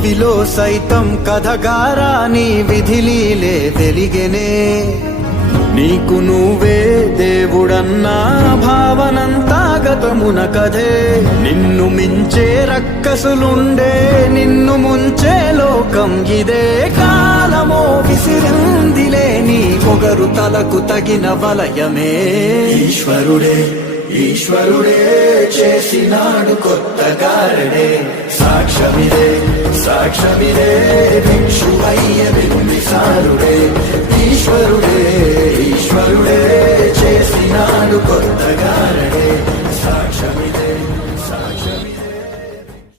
దివిలో సైతం కథగారా నీ విధిలీలే వెలిగెనే నీకు నువ్వే దేవుడన్నా భావనంతా గతమున కథే నిన్ను మించే రక్కసులుండే నిన్ను ముంచే లోకం ఇదే కాలమో విసిరిందిలే నీ పొగరు తలకు తగిన వలయమే ఈశ్వరుడే ఈశ్వరుడే చేసినాడు కొత్త గారడే సాక్ష్యమిదే సాక్ష్యమిదే భిక్షువయ్య బింబిసారుడే ఈశ్వరుడే ఈశ్వరుడే చేసినాడు కొత్త గారడే